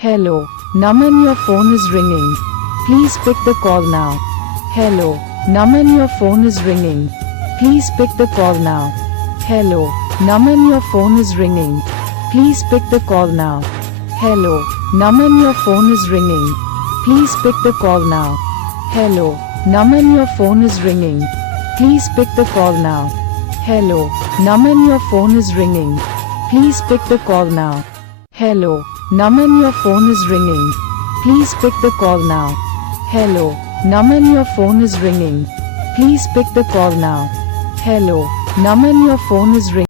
Hello, Naman, your phone is ringing. Please pick the call now. Hello, Naman, your phone is ringing. Please pick the call now. Hello, Naman, your phone is ringing. Please pick the call now. Hello, Naman, your phone is ringing. Please pick the call now. Hello, Naman, your phone is ringing. Please pick the call now. Hello, Naman, your phone is ringing. Please pick the call now. Hello, Naman, your phone is ringing. Please pick the call now. Hello, Naman, your phone is ringing. Please pick the call now. Hello, Naman, your phone is ringing.